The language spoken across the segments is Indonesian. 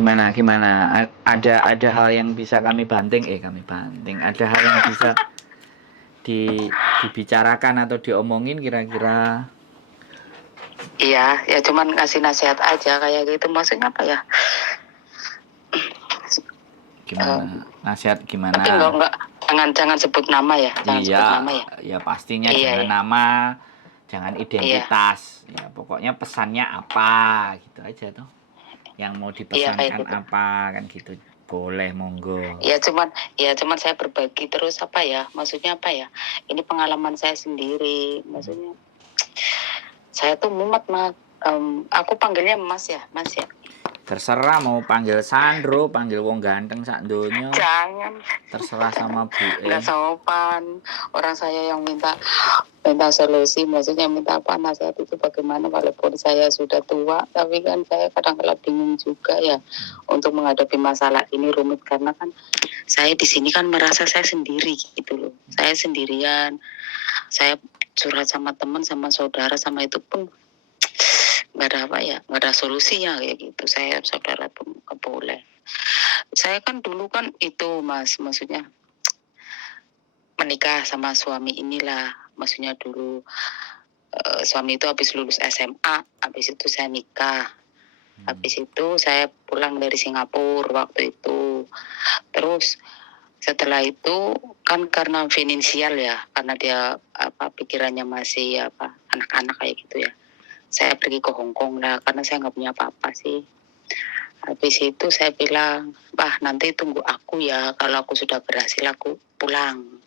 Gimana? Ada hal yang bisa kami banting, ada hal yang bisa dibicarakan atau diomongin kira-kira? Iya, ya cuman ngasih nasihat aja kayak gitu. Maksudnya apa ya? Gimana? Nasihat gimana? Tapi enggak, jangan sebut nama ya. Jangan sebut nama ya. Ya pastinya Iya, jangan iya. nama, jangan identitas. Ya pokoknya pesannya apa gitu aja tuh. Yang mau Iya, kayak dipesankan gitu. apa kan gitu. Boleh, monggo. Ya cuman saya berbagi terus apa ya? Maksudnya apa ya? Ini pengalaman saya sendiri. Maksudnya saya tuh mumet, Mas. Aku panggilnya Mas ya. Terserah mau panggil Sandro, panggil wong ganteng sak donya. Jangan. Terserah sama Bu. Nggak sopan. Orang saya yang minta solusi, maksudnya minta apa, nasihat itu bagaimana, walaupun saya sudah tua, tapi kan saya kadang-kadang bingung juga ya untuk menghadapi masalah ini rumit, karena kan saya di sini kan merasa saya sendiri gitu loh. Saya sendirian, saya curhat sama teman, sama saudara, sama itu pun nggak ada solusinya kayak gitu. Saya saudara pun nggak boleh. Saya kan dulu kan itu, Mas, maksudnya menikah sama suami inilah, maksudnya dulu suami itu habis lulus SMA, habis itu saya nikah, habis itu saya pulang dari Singapura waktu itu. Terus setelah itu kan karena finansial ya, karena dia pikirannya masih anak-anak kayak gitu ya, saya pergi ke Hong Kong lah, karena saya nggak punya apa-apa sih. Habis itu saya bilang, nanti tunggu aku ya, kalau aku sudah berhasil aku pulang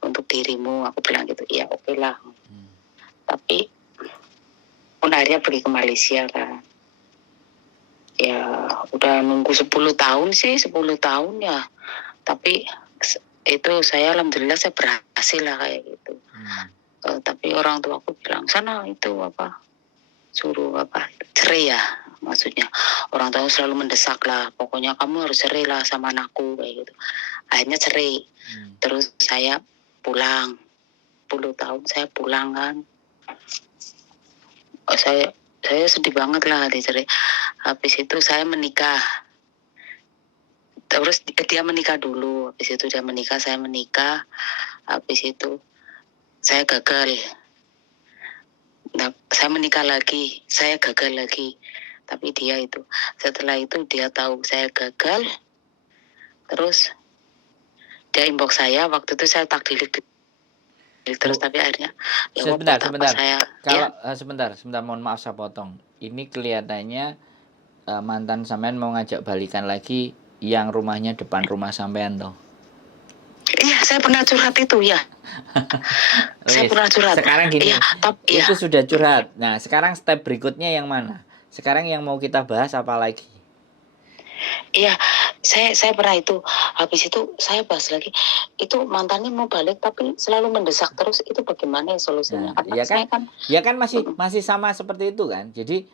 untuk dirimu, aku bilang gitu. Ya oke lah. Tapi pun akhirnya pergi ke Malaysia kan. Ya udah nunggu 10 tahun ya. Tapi itu saya alhamdulillah saya berhasil lah kayak gitu. Tapi orang tua aku bilang, sana itu suruh cerai ya, maksudnya orang tua selalu mendesak lah, pokoknya kamu harus cerai lah sama anakku kayak gitu. Akhirnya cerai. Terus saya pulang 10 tahun saya pulang kan. Saya sedih banget lah dicerai. Habis itu saya menikah. Terus dia menikah dulu. Habis itu dia menikah, saya menikah. Habis itu saya gagal. Nah, saya menikah lagi, saya gagal lagi. Tapi dia itu, setelah itu dia tahu saya gagal. Terus dia inbox saya, waktu itu saya tak delete. Terus tapi akhirnya sebentar. saya, kalau ya? Sebentar, mohon maaf saya potong. Ini kelihatannya mantan sampean mau ngajak balikan lagi yang rumahnya depan rumah sampean toh. Iya, saya pernah curhat itu ya. Saya pernah curhat. Sekarang gini, itu sudah curhat. Nah, sekarang step berikutnya yang mana? Sekarang yang mau kita bahas apa lagi? Iya, saya pernah itu. Habis itu saya bahas lagi. Itu mantannya mau balik tapi selalu mendesak terus. Itu bagaimana solusinya? Nah, ya kan masih sama seperti itu kan. Jadi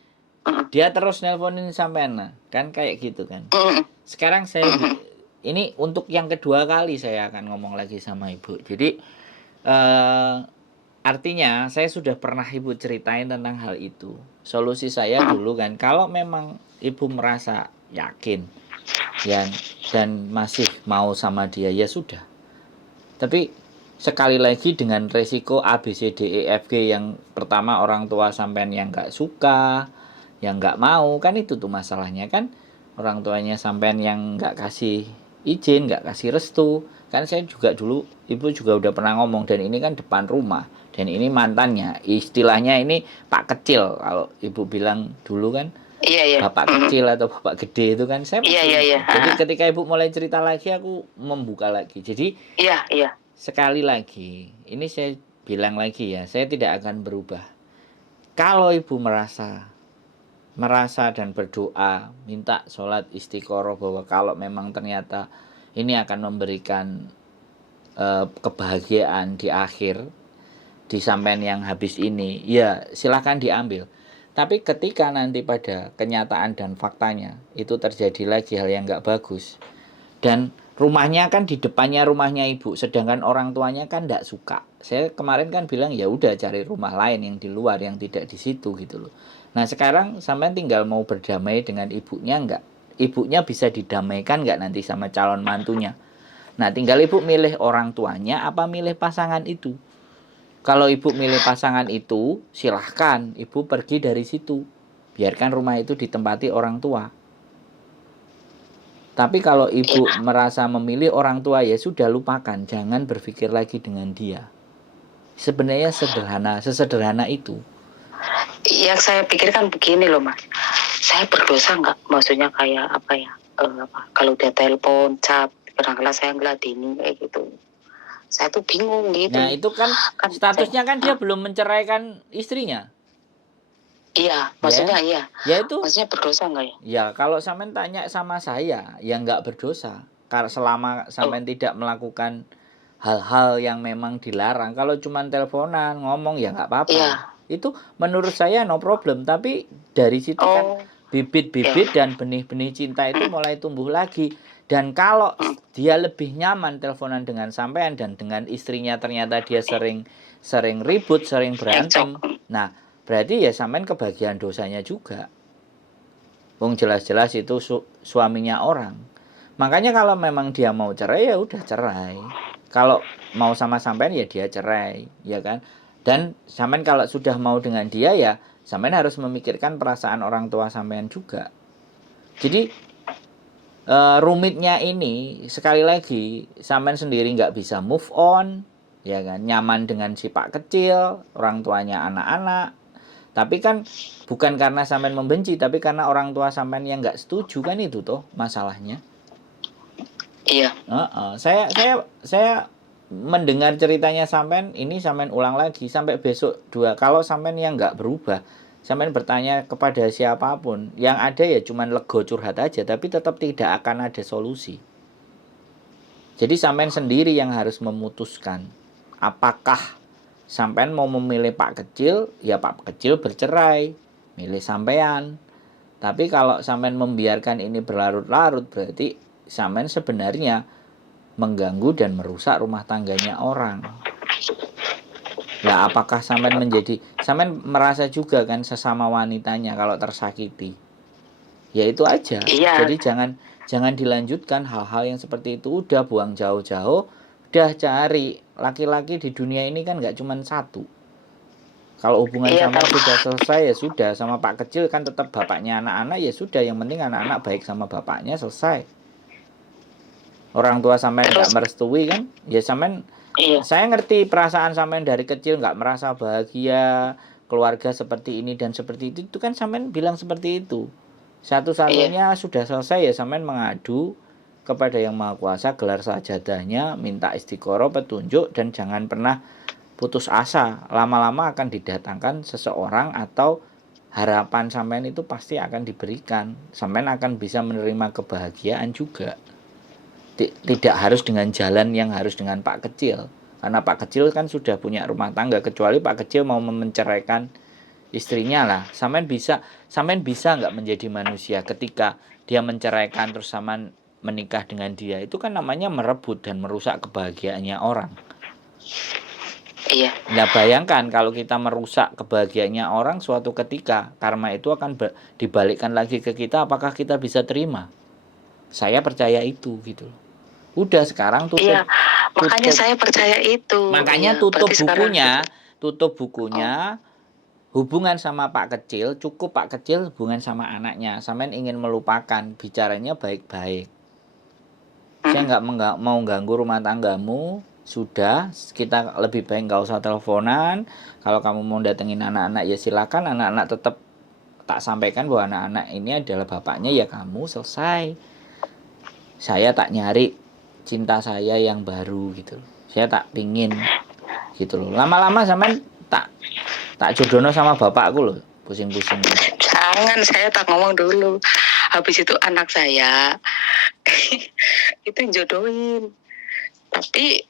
dia terus nelponin sampean kan kayak gitu kan. Sekarang saya ini untuk yang kedua kali saya akan ngomong lagi sama ibu. Jadi artinya saya sudah pernah ibu ceritain tentang hal itu. Solusi saya dulu kan, kalau memang ibu merasa yakin dan masih mau sama dia, ya sudah. Tapi sekali lagi dengan resiko A, B, C, D, E, F, G, yang pertama orang tua sampean yang gak suka, yang gak mau, kan itu tuh masalahnya kan. Orang tuanya sampean yang gak kasih izin, gak kasih restu. Kan saya juga dulu, ibu juga udah pernah ngomong, dan ini kan depan rumah, dan ini mantannya, istilahnya ini Pak Kecil kalau ibu bilang dulu kan. Iya. Bapak kecil atau bapak gede itu kan saya masih. Iya. Jadi ketika ibu mulai cerita lagi, aku membuka lagi. Jadi iya. Sekali lagi, ini saya bilang lagi ya, saya tidak akan berubah. Kalau ibu merasa dan berdoa, minta sholat istiqoroh bahwa kalau memang ternyata ini akan memberikan kebahagiaan di akhir, di sampean yang habis ini, ya silahkan diambil. Tapi ketika nanti pada kenyataan dan faktanya itu terjadi lagi hal yang nggak bagus, dan rumahnya kan di depannya rumahnya ibu, sedangkan orang tuanya kan nggak suka. Saya kemarin kan bilang ya udah cari rumah lain yang di luar, yang tidak di situ gitu loh. Nah sekarang sampean tinggal mau berdamai dengan ibunya nggak? ibunya bisa didamaikan nggak nanti sama calon mantunya. Nah, tinggal ibu milih orang tuanya apa milih pasangan itu. Kalau ibu milih pasangan itu, silahkan ibu pergi dari situ. Biarkan rumah itu ditempati orang tua. Tapi kalau ibu merasa memilih orang tua, ya sudah, lupakan. Jangan berpikir lagi dengan dia. Sebenarnya sesederhana itu. Yang saya pikirkan begini loh Mas, saya berdosa nggak? Maksudnya kayak apa ya? Kalau dia telepon, chat, kadang-kadang saya ngeladeni kayak gitu. Saya tuh bingung gitu. Nah, itu kan statusnya kan dia belum menceraikan istrinya. Iya, maksudnya iya. Ya itu. Maksudnya berdosa nggak ya? Ya, kalau sampean tanya sama saya, ya nggak berdosa. Karena selama sampean tidak melakukan hal-hal yang memang dilarang. Kalau cuma teleponan, ngomong, ya nggak apa-apa. Iya. Itu menurut saya no problem. Tapi dari situ kan bibit-bibit dan benih-benih cinta itu mulai tumbuh lagi. Dan kalau dia lebih nyaman teleponan dengan sampean dan dengan istrinya ternyata dia sering ribut, sering berantem. Nah, berarti ya sampean kebagian dosanya juga. Wong jelas-jelas itu suaminya orang. Makanya kalau memang dia mau cerai, ya udah cerai. Kalau mau sama sampean, ya dia cerai, ya kan? Dan sampean kalau sudah mau dengan dia, ya sampean harus memikirkan perasaan orang tua sampean juga. Jadi rumitnya ini, sekali lagi, sampean sendiri nggak bisa move on, ya kan? Nyaman dengan si Pak kecil, orang tuanya anak-anak. Tapi kan bukan karena sampean membenci, tapi karena orang tua sampean yang nggak setuju, kan itu toh masalahnya. Iya. Saya mendengar ceritanya sampean ini, sampean ulang lagi sampai besok 2. Kalau sampean yang nggak berubah, sampean bertanya kepada siapapun, yang ada ya cuman lego curhat aja, tapi tetap tidak akan ada solusi. Jadi sampean sendiri yang harus memutuskan apakah sampean mau memilih Pak kecil, ya Pak kecil bercerai, milih sampean. Tapi kalau sampean membiarkan ini berlarut-larut, berarti sampean sebenarnya mengganggu dan merusak rumah tangganya orang. Lah, apakah sampean merasa juga kan sesama wanitanya kalau tersakiti? Ya itu aja. Iya. Jadi jangan dilanjutkan hal-hal yang seperti itu. Udah buang jauh-jauh, udah cari laki-laki di dunia ini kan nggak cuma satu. Kalau hubungan sama sudah selesai, ya sudah. Sama Pak kecil kan tetap bapaknya anak-anak, ya sudah. Yang penting anak-anak baik sama bapaknya, selesai. Orang tua sampean nggak merestui kan, ya sampean. Saya ngerti perasaan sampean dari kecil nggak merasa bahagia, keluarga seperti ini dan seperti itu kan sampean bilang seperti itu. Satu-satunya sudah selesai, ya sampean mengadu kepada Yang Maha Kuasa, gelar sajadahnya, minta istiqoroh, petunjuk, dan jangan pernah putus asa. Lama-lama akan didatangkan seseorang atau harapan sampean itu pasti akan diberikan. Sampean akan bisa menerima kebahagiaan juga. Tidak harus dengan jalan yang harus dengan Pak kecil. Karena Pak kecil kan sudah punya rumah tangga, kecuali Pak kecil mau menceraikan istrinya lah. Sampean bisa nggak menjadi manusia ketika dia menceraikan terus sampean menikah dengan dia? Itu kan namanya merebut dan merusak kebahagiaannya orang. Iya. Nah, bayangkan kalau kita merusak kebahagiaannya orang, suatu ketika karma itu akan dibalikkan lagi ke kita. Apakah kita bisa terima? Saya percaya itu gitu. Udah, sekarang tutup. Iya, makanya saya percaya itu. Makanya tutup bukunya. Hubungan sama Pak kecil, cukup Pak kecil hubungan sama anaknya. Sampean ingin melupakan, bicaranya baik-baik. Saya nggak mau ganggu rumah tanggamu. Sudah, kita lebih baik nggak usah teleponan. Kalau kamu mau datengin anak-anak, ya silakan. Anak-anak tetap tak sampaikan bahwa anak-anak ini adalah bapaknya, ya kamu, selesai. Saya tak nyari cinta saya yang baru gitu. Saya tak pingin gitu loh. Lama-lama sampean tak jodohno sama bapakku loh, pusing-pusing. Jangan, saya tak ngomong dulu. Habis itu anak saya itu jodohin. Tapi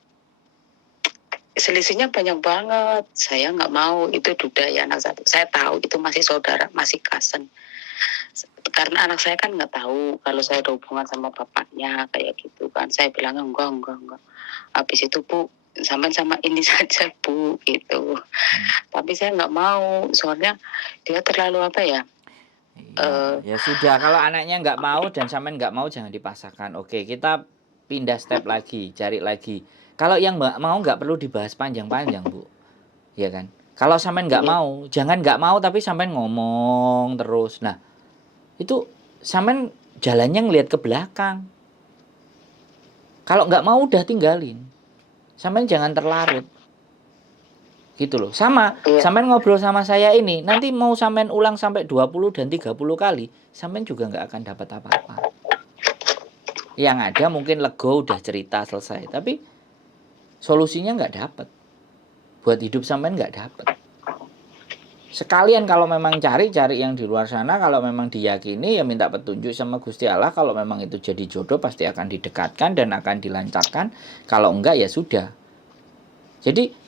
selisihnya banyak banget. Saya nggak mau, itu duda ya anak satu. Saya tahu itu masih saudara, masih cousin. Karena anak saya kan nggak tahu kalau saya ada hubungan sama bapaknya kayak gitu kan. Saya bilang enggak. Habis itu Bu, sama ini saja Bu gitu. Tapi saya nggak mau, soalnya dia terlalu apa ya? Iya, ya sudah kalau anaknya nggak mau dan sampean nggak mau jangan dipaksakan. Oke, kita pindah step lagi, cari lagi. Kalau yang nggak mau nggak perlu dibahas panjang-panjang, Bu. Ya kan? Kalau sampean nggak Iya. mau, jangan nggak mau tapi sampean ngomong terus. Nah, itu sampean jalannya ngelihat ke belakang. Kalau nggak mau udah tinggalin. Sampean jangan terlarut. Gitu loh. Sama, Iya. sampean ngobrol sama saya ini, nanti mau sampean ulang sampai 20 dan 30 kali, sampean juga nggak akan dapat apa-apa. Yang ada mungkin lego udah cerita selesai, tapi solusinya nggak dapat. Buat hidup sampean nggak dapat. Sekalian kalau memang cari yang di luar sana, kalau memang diyakini ya minta petunjuk sama Gusti Allah, kalau memang itu jadi jodoh pasti akan didekatkan dan akan dilancarkan. Kalau enggak ya sudah. Jadi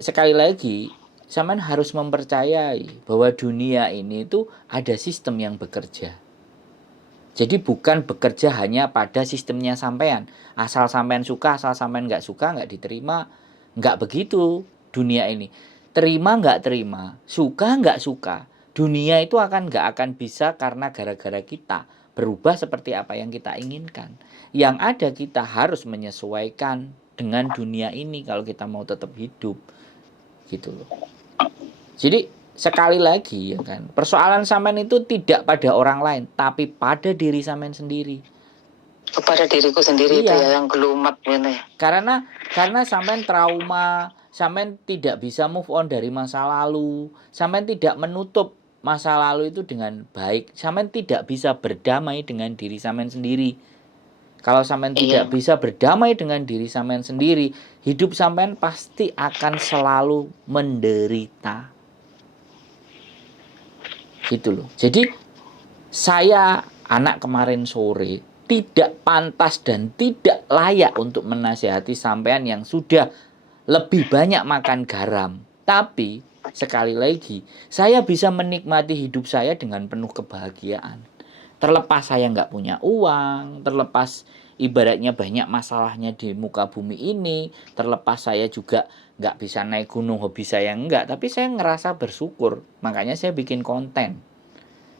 sekali lagi sampean harus mempercayai bahwa dunia ini itu ada sistem yang bekerja. Jadi bukan bekerja hanya pada sistemnya sampean. Asal sampean suka, asal sampean nggak suka, nggak diterima. Nggak begitu dunia ini. Terima nggak terima, suka nggak suka. Dunia itu nggak akan bisa karena gara-gara kita berubah seperti apa yang kita inginkan. Yang ada kita harus menyesuaikan dengan dunia ini kalau kita mau tetap hidup. Gitu loh. Jadi sekali lagi ya kan, persoalan sampean itu tidak pada orang lain, tapi pada diri sampean sendiri. Kepada diriku sendiri itu Iya. ya yang gelumat gitu ya. Karena sampean trauma, sampean tidak bisa move on dari masa lalu, sampean tidak menutup masa lalu itu dengan baik, sampean tidak bisa berdamai dengan diri sampean sendiri. Kalau sampean tidak Iya. bisa berdamai dengan diri sampean sendiri, hidup sampean pasti akan selalu menderita. Gitu loh. Jadi saya anak kemarin sore tidak pantas dan tidak layak untuk menasihati sampean yang sudah lebih banyak makan garam. Tapi sekali lagi, saya bisa menikmati hidup saya dengan penuh kebahagiaan. Terlepas saya nggak punya uang, terlepas ibaratnya banyak masalahnya di muka bumi ini, terlepas saya juga nggak bisa naik gunung, hobi saya enggak, tapi saya ngerasa bersyukur. Makanya saya bikin konten.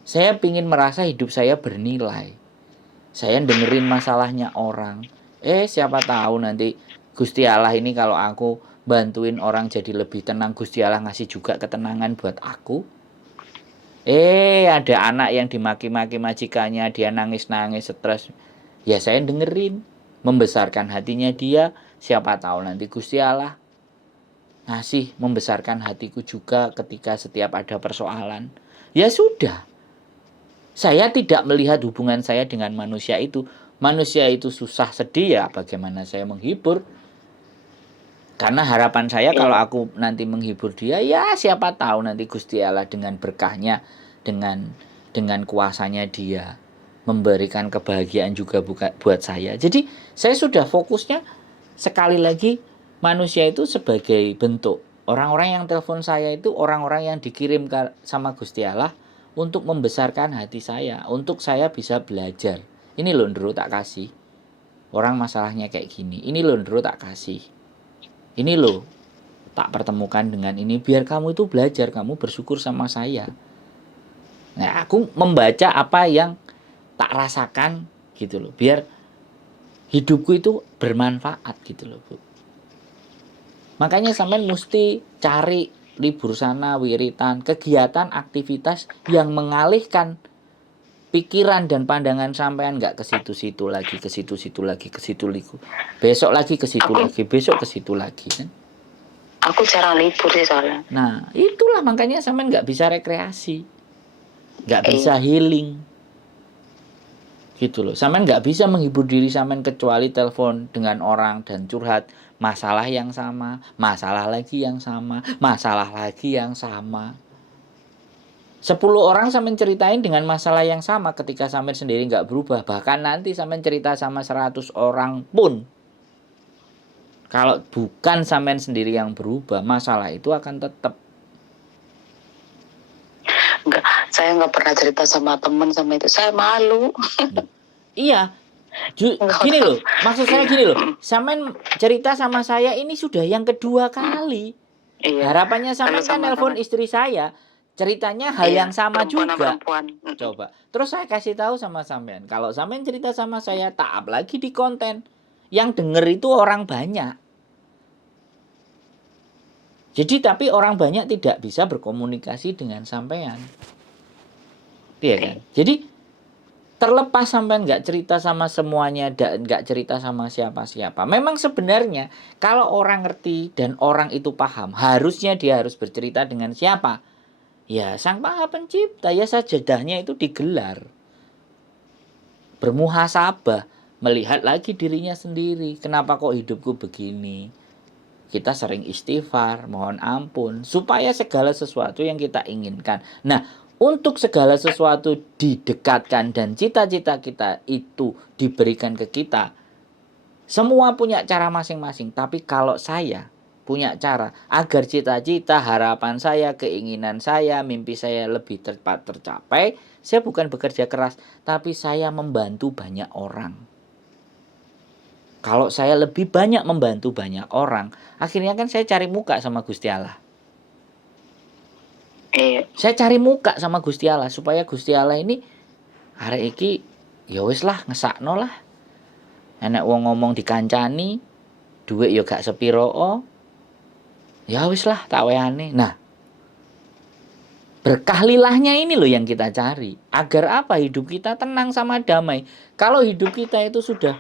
Saya ingin merasa hidup saya bernilai. Saya dengerin masalahnya orang. Siapa tahu nanti Gusti Allah ini kalau aku bantuin orang jadi lebih tenang, Gusti Allah ngasih juga ketenangan buat aku. Ada anak yang dimaki-maki majikannya, dia nangis-nangis, stres. Ya saya dengerin, membesarkan hatinya dia. Siapa tahu nanti Gusti Allah ngasih membesarkan hatiku juga ketika setiap ada persoalan. Ya sudah. Saya tidak melihat hubungan saya dengan manusia itu. Manusia itu susah sedih ya bagaimana saya menghibur. Karena harapan saya kalau aku nanti menghibur dia, ya siapa tahu nanti Gusti Allah dengan berkahnya, dengan kuasanya dia memberikan kebahagiaan juga buat saya. Jadi saya sudah fokusnya sekali lagi manusia itu sebagai bentuk. Orang-orang yang telepon saya itu orang-orang yang dikirim sama Gusti Allah untuk membesarkan hati saya, untuk saya bisa belajar. Ini loh Ndro tak kasih. Orang masalahnya kayak gini. Ini loh Ndro tak kasih. Ini loh tak pertemukan dengan ini biar kamu itu belajar, kamu bersyukur sama saya. Nah, aku membaca apa yang tak rasakan gitu loh, biar hidupku itu bermanfaat gitu loh, Bu. Makanya sampean mesti cari libur sana, wiritan, kegiatan, aktivitas yang mengalihkan pikiran dan pandangan sampean, nggak ke situ-situ lagi, ke situ-situ lagi, ke situ lagi. Besok lagi ke situ lagi, besok ke situ lagi kan. Aku jarang libur sih soalnya. Nah, itulah makanya sampean nggak bisa rekreasi. Nggak bisa healing. Gitu loh. Sampean nggak bisa menghibur diri sampean kecuali telepon dengan orang dan curhat masalah yang sama, masalah lagi yang sama, masalah lagi yang sama. 10 orang sampean ceritain dengan masalah yang sama ketika sampean sendiri nggak berubah. Bahkan nanti sampean cerita sama 100 orang pun, kalau bukan sampean sendiri yang berubah, masalah itu akan tetap. Enggak, saya nggak pernah cerita sama teman sama itu. Saya malu. Iya. Gini loh, maksud saya gini loh. Sampean cerita sama saya ini sudah yang kedua kali. Iya. Harapannya sampean kan nelpon istri saya. ceritanya hal Iya, yang sama perempuan sama juga. perempuan. Coba. Terus saya kasih tahu sama sampean, kalau sampean cerita sama saya, tak up lagi di konten. Yang denger itu orang banyak. Jadi tapi orang banyak tidak bisa berkomunikasi dengan sampean. Iya kan? Jadi terlepas sampean nggak cerita sama semuanya dan nggak cerita sama siapa-siapa. Memang sebenarnya kalau orang ngerti dan orang itu paham, harusnya dia harus bercerita dengan siapa? Ya Sang Maha Pencipta. Ya sajadahnya itu digelar. Bermuhasabah, melihat lagi dirinya sendiri. Kenapa kok hidupku begini? Kita sering istighfar, mohon ampun, supaya segala sesuatu yang kita inginkan. Nah, untuk segala sesuatu didekatkan dan cita-cita kita itu diberikan ke kita. Semua punya cara masing-masing, tapi kalau saya punya cara agar cita-cita, harapan saya, keinginan saya, mimpi saya lebih cepat tercapai, saya bukan bekerja keras, tapi saya membantu banyak orang. Kalau saya lebih banyak membantu banyak orang, akhirnya kan saya cari muka sama Gusti Allah. Iya. Saya cari muka sama Gusti Allah supaya Gusti Allah ini hari iki ya wis lah ngesakno lah. Enek wong ngomong dikancani, duit ya gak sepiro. Ya wis lah tak weane. Nah, berkah lilahnya ini loh yang kita cari. Agar apa? Hidup kita tenang sama damai. Kalau hidup kita itu sudah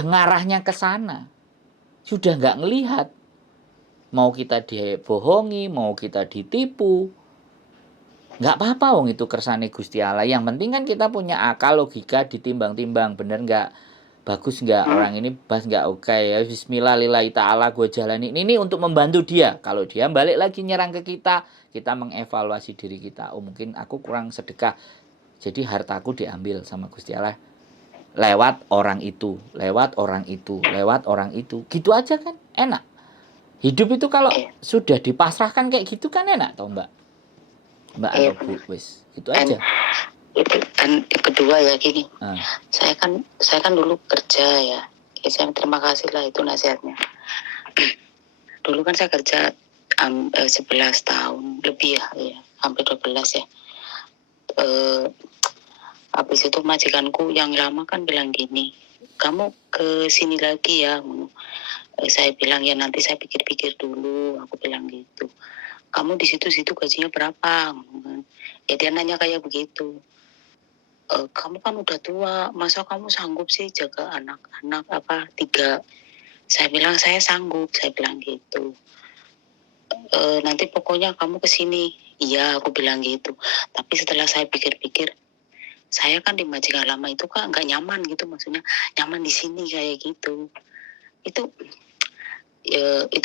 ngarahnya ke sana, sudah nggak ngelihat, mau kita dibohongi, mau kita ditipu, nggak apa-apa wong itu kersane Gusti Allah. Yang penting kan kita punya akal, logika, ditimbang-timbang, bener nggak, bagus nggak, orang ini pas nggak, oke ya bismillah lillahi ta'ala gue jalani ini untuk membantu dia. Kalau dia balik lagi nyerang ke kita mengevaluasi diri kita. Oh mungkin aku kurang sedekah, jadi hartaku diambil sama Gusti Allah lewat orang itu, gitu aja kan enak. Hidup itu kalau sudah dipasrahkan kayak gitu kan enak toh Mbak atau Bu, wis gitu aja. Itu dan kedua ya gini, saya kan dulu kerja ya, saya terima kasih lah itu nasihatnya. Dulu kan saya kerja 11 tahun lebih ya, hampir 12 ya. Habis itu majikanku yang lama kan bilang gini, kamu ke sini lagi ya. Saya bilang ya nanti saya pikir-pikir dulu, aku bilang gitu. Kamu di situ gajinya berapa? Ya dia nanya kayak begitu. Kamu kan udah tua, masa kamu sanggup sih jaga anak-anak 3? Saya bilang saya sanggup, saya bilang gitu. Nanti pokoknya kamu kesini. Iya, aku bilang gitu. Tapi setelah saya pikir-pikir, saya kan di majikan lama itu kan nggak nyaman gitu, maksudnya nyaman di sini kayak gitu. Itu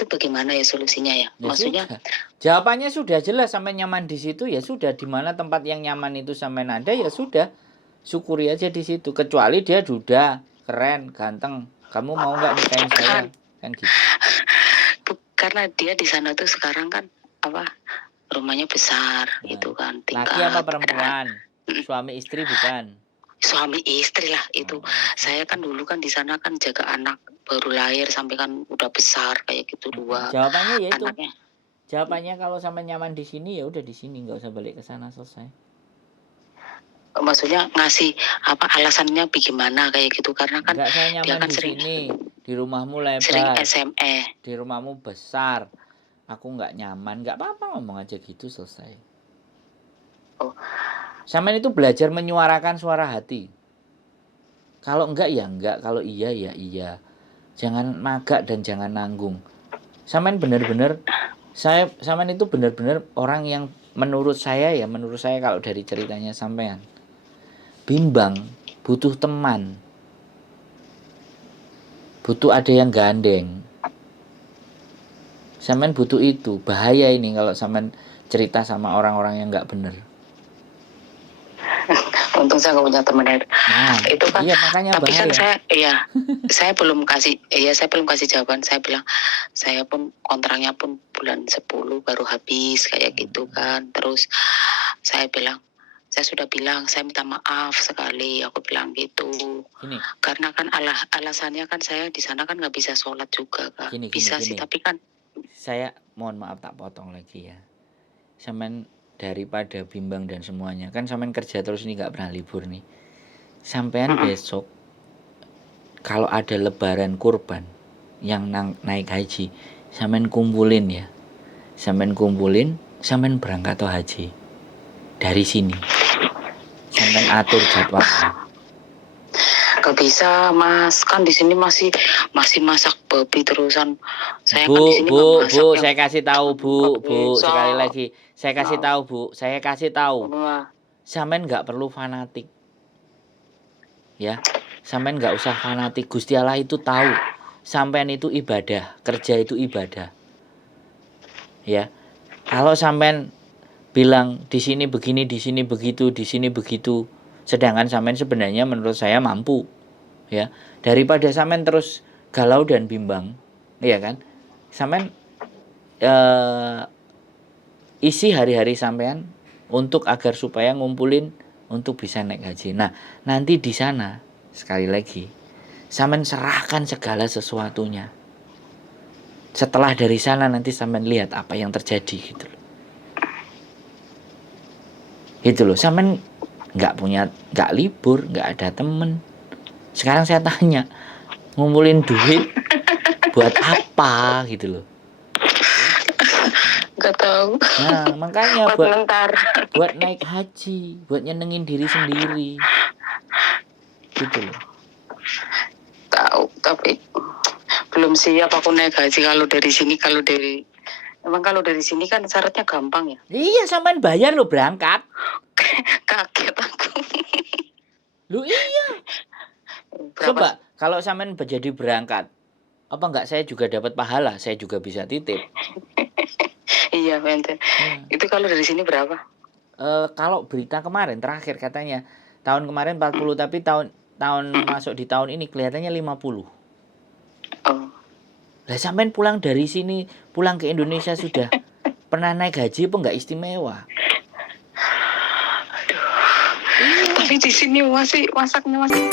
bagaimana ya solusinya ya? Maksudnya sudah. Jawabannya sudah jelas, sampai nyaman di situ ya sudah, di mana tempat yang nyaman itu sampai ada ya sudah. Syukuri aja di situ, kecuali dia duda, keren, ganteng. Kamu mau nggak nikahin saya? Kan gitu. Karena dia di sana tuh sekarang kan rumahnya besar gitu kan. Laki apa perempuan? Suami istri bukan? Suami istri lah itu. Saya kan dulu kan di sana kan jaga anak baru lahir sampai kan udah besar kayak gitu 2. Jawabannya ya itu. Anaknya. Jawabannya kalau sampai nyaman di sini ya udah di sini, nggak usah balik ke sana, selesai. Maksudnya ngasih alasannya bagaimana kayak gitu, karena kan enggak, saya nyaman dia kan di sini, di rumahmu lebar, sering SME, di rumahmu besar, aku nggak nyaman, nggak apa-apa, ngomong aja gitu, selesai. Sampean itu belajar menyuarakan suara hati. Kalau enggak ya enggak, kalau iya ya iya. Jangan magak dan jangan nanggung. Sampean benar-benar, sampean itu benar-benar orang yang menurut saya kalau dari ceritanya sampean bimbang, butuh teman, butuh ada yang gandeng. Sampean butuh itu. Bahaya ini kalau sampean cerita sama orang-orang yang nggak benar. Untung saya nggak punya teman itu. Nah, itu kan. Iya, makanya tapi bahaya. Kan saya belum kasih jawaban. Saya bilang saya pun kontraknya pun bulan 10 baru habis kayak gitu kan. Terus saya bilang, saya sudah bilang saya minta maaf sekali, aku bilang gitu. Gini. Karena kan alasannya kan saya di sana kan nggak bisa sholat juga kan. Bisa sih, tapi kan saya mohon maaf tak potong lagi ya. sampean daripada bimbang dan semuanya, kan sampean kerja terus nih nggak pernah libur nih. Sampean besok kalau ada lebaran kurban yang naik haji, sampean kumpulin ya. Sampean kumpulin, sampean berangkat atau haji. Dari sini. Sampean atur jadwalnya. Gak bisa Mas, kan di sini masih masak babi terusan. Saya kan Bu, di sini Bu, nggak masak Bu, yang saya kasih tahu Bu, Bu, bisa. sekali lagi. Saya kasih Nah. tahu Bu, saya kasih tahu. Wah, Sampean nggak perlu fanatik. Ya, sampean nggak usah fanatik. Gusti Allah itu tahu. Sampean itu ibadah, kerja itu ibadah. Ya, kalau sampean bilang di sini begini, di sini begitu, di sini begitu, sedangkan sampean sebenarnya menurut saya mampu, ya, daripada sampean terus galau dan bimbang, ya kan, sampean isi hari-hari sampean untuk agar supaya ngumpulin untuk bisa naik haji. Nah, nanti di sana sekali lagi sampean serahkan segala sesuatunya. Setelah dari sana nanti sampean lihat apa yang terjadi gitu loh. Gitu loh, sampean nggak libur, nggak ada temen. Sekarang saya tanya, ngumpulin duit buat apa gitu loh. nggak tahu. Nah, makanya Bentar. buat naik haji, buat nyenengin diri sendiri. Gitu loh. Tahu, tapi belum siap aku naik haji kalau dari sini. Emang kalau dari sini kan syaratnya gampang ya? Iya, sampean bayar lo berangkat. Kaget aku. Lu iya. Coba kalau sampean jadi berangkat, apa enggak saya juga dapat pahala, saya juga bisa titip. Iya, Bente. Itu kalau dari sini berapa? Kalau berita kemarin terakhir katanya tahun kemarin 40, tapi tahun masuk di tahun ini kelihatannya 50. Oh. Lah sampean pulang dari sini, pulang ke Indonesia sudah pernah naik haji apa enggak istimewa? Aduh. Tapi di sini masaknya masih